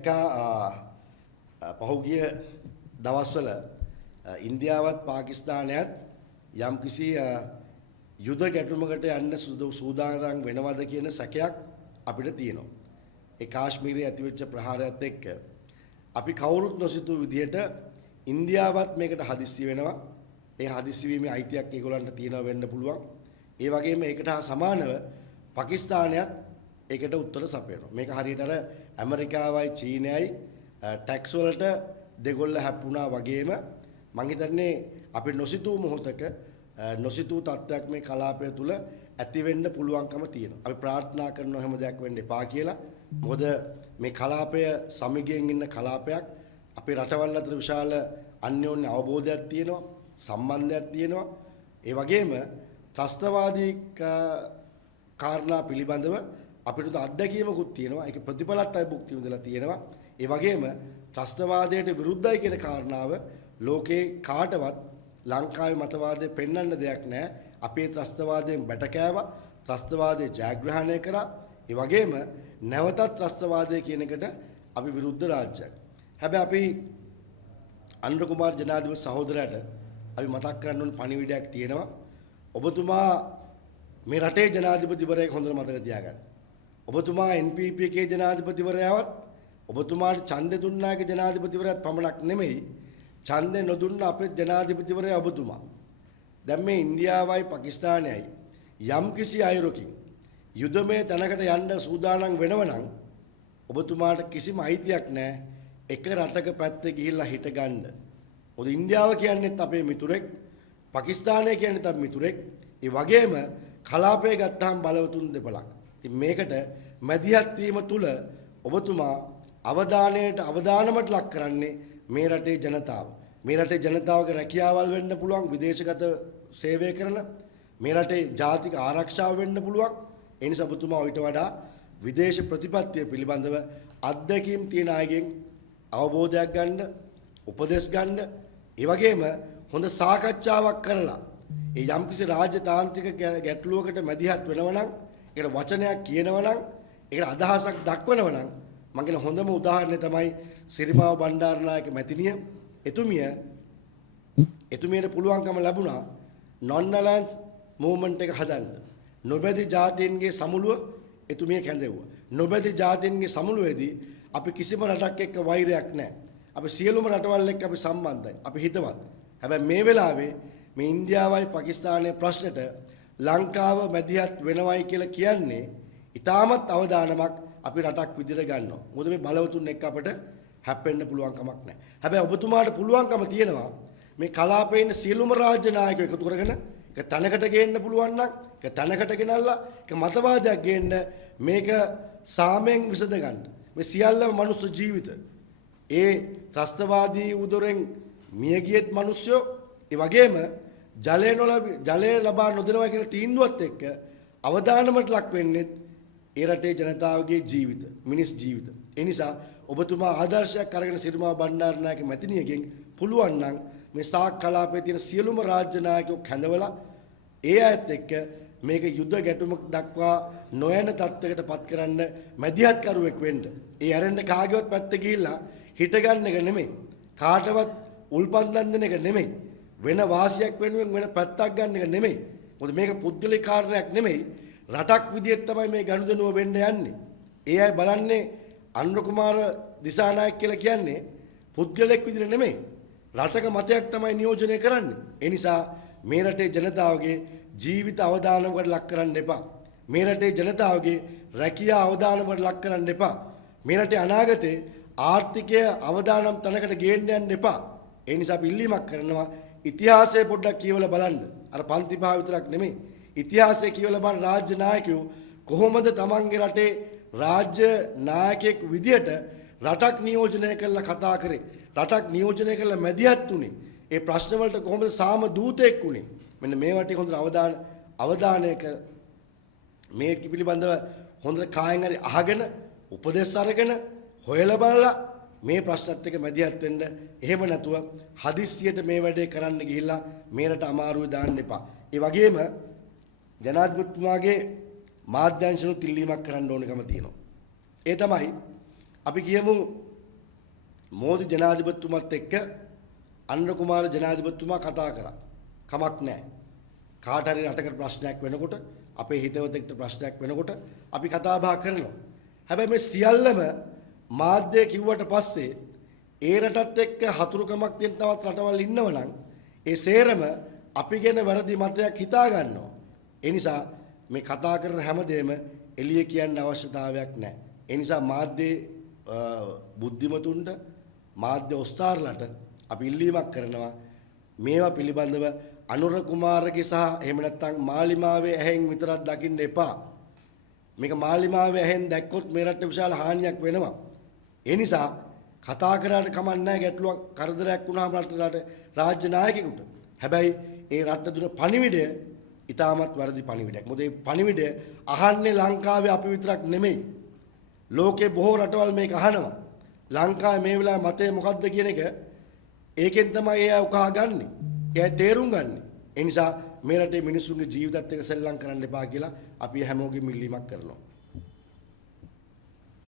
දැක්කා පහුගිය දවස්වල ඉන්දියාවත් පාකිස්තානයත් යම්කිසි යුද ගැටුමකට යන්න සූදානම් වෙනවද කියන සැකයක් අපිට තියෙනවා. ඒ කාශ්මීරයේ ඇතිවෙච්ච ප්‍රහාරයත් එක්ක අපි කවුරුත් නොසිතූ විදිහට ඉන්දියාවත් මේකට හදිස්සි වෙනවා. ඒ හදිස්සි වීමේ අයිතියක් ඒගොල්ලන්ට තියෙනවා වෙන්න පුළුවන්. ඒ වගේම ඒකට සමානව පාකිස්තානයත් ඒකට උත්තර සපයනවා. මේක හරියට අර ඇමරිකාවයි චීනයයි ටැක්ස් වලට දෙගොල්ල හැප්පුණා වගේම මම හිතන්නේ අපි නොසිතූ මොහොතක නොසිතූ තත්ත්වයක් මේ කලාපය තුල ඇති වෙන්න පුළුවන්කම තියෙනවා. අපි ප්‍රාර්ථනා කරනවා හැම දෙයක් වෙන්න එපා කියලා. මොකද මේ කලාපය සමගියෙන් ඉන්න කලාපයක්. අපේ රටවල් අතර විශාල අන්‍යෝන්‍ය අවබෝධයක් තියෙනවා, සම්බන්ධයක් තියෙනවා. ඒ වගේම ත්‍රස්තවාදී කාරණා පිළිබඳව අපිට අත්දැකීමකුත් තියෙනවා. ඒක ප්‍රතිඵලත් අය භුක්ති විඳලා තියෙනවා. ඒ වගේම ත්‍රස්තවාදයට විරුද්ධයි කියන කාරණාව ලෝකේ කාටවත් ලංකාවේ මතවාදයේ පෙන්වන්න දෙයක් නැහැ. අපේ ත්‍රස්තවාදයෙන් බැටකෑවා, ත්‍රස්තවාදයේ ජයග්‍රහණය කරා. ඒ වගේම නැවතත් ත්‍රස්තවාදය කියන එකට අපි විරුද්ධ රාජ්‍යයක්. හැබැයි අපි අනුර කුමාර ජනාධිපති සහෝදරයාට අපි මතක් කරන්න ඕන පණිවිඩයක් තියෙනවා. ඔබතුමා මේ රටේ ජනාධිපතිවරයෙක් හොඳට මතක තියාගන්න. ඔබතුමා NPP එකේ ජනාධිපතිවරයාවත් ඔබතුමාට ඡන්දෙ දුන්නාගේ ජනාධිපතිවරයාත් පමණක් නෙමෙයි ඡන්දෙ නොදුන්න අපේ ජනාධිපතිවරයා ඔබතුමා. දැන් මේ ඉන්දියාවයි පාකිස්තානයයි යම් කිසි අයුරකින් යුදමය තැනකට යන්න සූදානම් වෙනවනම් ඔබතුමාට කිසිම අයිතියක් නැහැ එක රටක පැත්තේ ගිහිල්ලා හිට ගන්න. මොකද ඉන්දියාව කියන්නේත් අපේ මිතුරෙක්, පාකිස්තානය කියන්නේත් අපේ මිතුරෙක්. ඒ වගේම කලාපය ගත්තාම බලවතුන් දෙපළක්. ඉතින් මේකට මැදිහත් වීම තුල ඔබතුමා අවධානමට ලක් කරන්නේ මේ රටේ ජනතාව. මේ රටේ ජනතාවගේ රැකියාවල් වෙන්න පුළුවන් විදේශගත සේවය කරන මේ රටේ ජාතික ආරක්ෂාව වෙන්න පුළුවන්. ඒ නිසා ඔබතුමා ඊට වඩා විදේශ ප්‍රතිපත්තිය පිළිබඳව අත්දැකීම් තියෙන අයගෙන් අවබෝධයක් ගන්න, උපදෙස් ගන්න, ඒ වගේම හොඳ සාකච්ඡාවක් කරලා ඒ යම්කිසි රාජ්‍යතාන්ත්‍රික ගැටලුවකට මැදිහත් වෙනවනම්, ඒකට වචනයක් කියනවනම්, ඒකට අදහසක් දක්වනවනම් මම කියන හොඳම උදාහරණය තමයි සිරිමාව බණ්ඩාරනායක මැතිණිය. එතුමියට පුළුවන්කම ලැබුණා non violence movement එක හදන්න. නොබැදි ජාතීන්ගේ සමුළුව එතුමිය කැඳෙව්වා. නොබැදි ජාතීන්ගේ සමුළුවේදී අපි කිසිම රටක් එක්ක වෛරයක් නැහැ. අපි සියලුම රටවල් එක්ක අපි සම්බන්ධයි. අපි හිතවත්. හැබැයි මේ වෙලාවේ මේ ඉන්දියාවයි පාකිස්තානයේ ප්‍රශ්නෙට ලංකාව මැදිහත් වෙනවයි කියලා කියන්නේ ඉතාමත් අවදානමක් අපි රටක් විදිහට ගන්නවා. මොකද මේ බලවතුන් එක්ක අපිට හැප්පෙන්න පුළුවන් කමක් නැහැ. හැබැයි ඔබතුමාට පුළුවන්කම තියෙනවා මේ කලාපයේ ඉන්න සියලුම රාජ්‍ය නායකයෝ එකතු කරගෙන එක තැනකට ගේන්න පුළුවන් නම් එක තැනකට ගෙනල්ලා එක මතවාදයක් ගේන්න මේක සාමයෙන් විසඳ ගන්න. මේ සියල්ලම මනුස්ස ජීවිත. ඒ ත්‍රස්තවාදී උදරෙන් මිය ගියත් මිනිස්සුયો ඒ වගේම ජලය ලබා නොදෙනවා කියන තීන්දුවත් එක්ක අවදානමට ලක් වෙන්නේ ඒ රටේ ජනතාවගේ ජීවිත, මිනිස් ජීවිත. ඒ නිසා ඔබතුමා ආදර්ශයක් අරගෙන සිරිමා බණ්ඩාරනායක මැතිණියගෙන් පුළුවන් නම් මේ සාක් කලාපයේ තියෙන සියලුම රාජ්‍ය නායකයෝ කැඳවලා ඒ අයත් එක්ක මේක යුද්ධ ගැටුමක් දක්වා නොයන තත්ත්වයකට පත් කරන්න මැදිහත් කරුවෙක් වෙන්න. ඒ ඇරෙන්න කාගේවත් පැත්ත ගිහිල්ලා හිට ගන්න එක නෙමෙයි. කාටවත් උල්පන්දම් දෙන එක නෙමෙයි. වෙන වාසියක් වෙනුවෙන් වෙන පැත්තක් ගන්න එක නෙමෙයි. මොකද මේක පුද්ගලික කාරණයක් නෙමෙයි. රටක් විදියට තමයි මේ ගනුදෙනුව වෙන්න යන්නේ. ඒ අය බලන්නේ අනුර කුමාර දිසානායක කියලා කියන්නේ පුද්ගලෙක් විදියට නෙමෙයි. රටක මතයක් තමයි නියෝජනය කරන්නේ. ඒ නිසා මේ රටේ ජනතාවගේ ජීවිත අවදානමකට ලක් කරන්න එපා. මේ රටේ ජනතාවගේ රැකියාව අවදානමකට ලක් කරන්න එපා. මේ රටේ අනාගතේ ආර්ථිකය අවදානම් තැනකට ගේන්න යන්න එපා. ඒ නිසා අපි ඉල්ලීමක් කරනවා ඉතිහාසය පොඩ්ඩක් කියවලා බලන්න. අර පන්ති පහ විතරක් නෙමෙයි. ඉතිහාසය කියවලා බලන රාජ්‍ය නායකයෝ කොහොමද තමන්ගේ රටේ රාජ්‍ය නායකයෙක් විදියට රටක් නියෝජනය කරලා කතා කරේ? රටක් නියෝජනය කරලා මැදිහත් උනේ. ඒ ප්‍රශ්න වලට කොහොමද සාම දූතෙක් උනේ? මෙන්න මේවට හොඳ අවධානයක මේ පිළිබඳව හොඳට කායෙන් හරි අහගෙන උපදෙස් අරගෙන හොයලා බලලා මේ ප්‍රශ්නත් එක්ක මැදිහත් වෙන්න. එහෙම නැතුව හදිස්සියට මේ වැඩේ කරන්න ගිහිල්ලා මේ රට අමාරුවේ දාන්න එපා. ඒ වගේම ජනාධිපතිතුමාගේ මාධ්‍යංශනුත් ඉල්ලීමක් කරන්න ඕනකම තියෙනවා. ඒ තමයි අපි කියමු මෝදි ජනාධිපතිතුමත් එක්ක අනිල් කුමාර ජනාධිපතිතුමා කතා කරා. කමක් නැහැ. කාට හරි රටකට ප්‍රශ්නයක් වෙනකොට අපේ හිතවතෙක්ට ප්‍රශ්නයක් වෙනකොට අපි කතා බහ කරනවා. හැබැයි මේ සියල්ලම මාධ්‍ය කිව්වට පස්සේ ඒ රටත් එක්ක හතුරුකමක් තියෙන තවත් රටවල් ඉන්නවනම් ඒ සේරම අපි ගැන වැරදි මතයක් හිතා ගන්නවා. ඒ නිසා මේ කතා කරන හැමදේම එළිය කියන්න අවශ්‍යතාවයක් නැහැ. ඒ නිසා මාධ්‍යයේ බුද්ධිමතුන්ට මාධ්‍ය ඔස්තාරලට අපි ඉල්ලීමක් කරනවා මේවා පිළිබඳව අනුර කුමාරගේ සහ එහෙම නැත්නම් මාලිමාවේ ඇහෙන් විතරක් දකින්න එපා. මේක මාලිමාවේ ඇහෙන් දැක්කොත් මේ රටට විශාල හානියක් වෙනවා. ඒ නිසා කතා කරාට කමක් නැහැ ගැටලුවක් කරදරයක් වුණාම රටට රාජ්‍ය නායකයෙකුට. හැබැයි ඒ රට දුන පණිවිඩය ඉතාමත් වැරදි පණිවිඩයක්. මොකද මේ පණිවිඩය අහන්නේ ලංකාවේ අපි විතරක් නෙමෙයි. ලෝකේ බොහෝ රටවල් මේක අහනවා. ලංකාවේ මේ වෙලාවේ මතය මොකද්ද කියන එක ඒකෙන් තමයි එයා උකහා ගන්නෙ. එයා තේරුම් ගන්නෙ. ඒ නිසා මේ රටේ මිනිස්සුන්ගේ ජීවිතත් එක්ක සෙල්ලම් කරන්න එපා කියලා අපි හැමෝගෙම ඉල්ලීමක් කරනවා.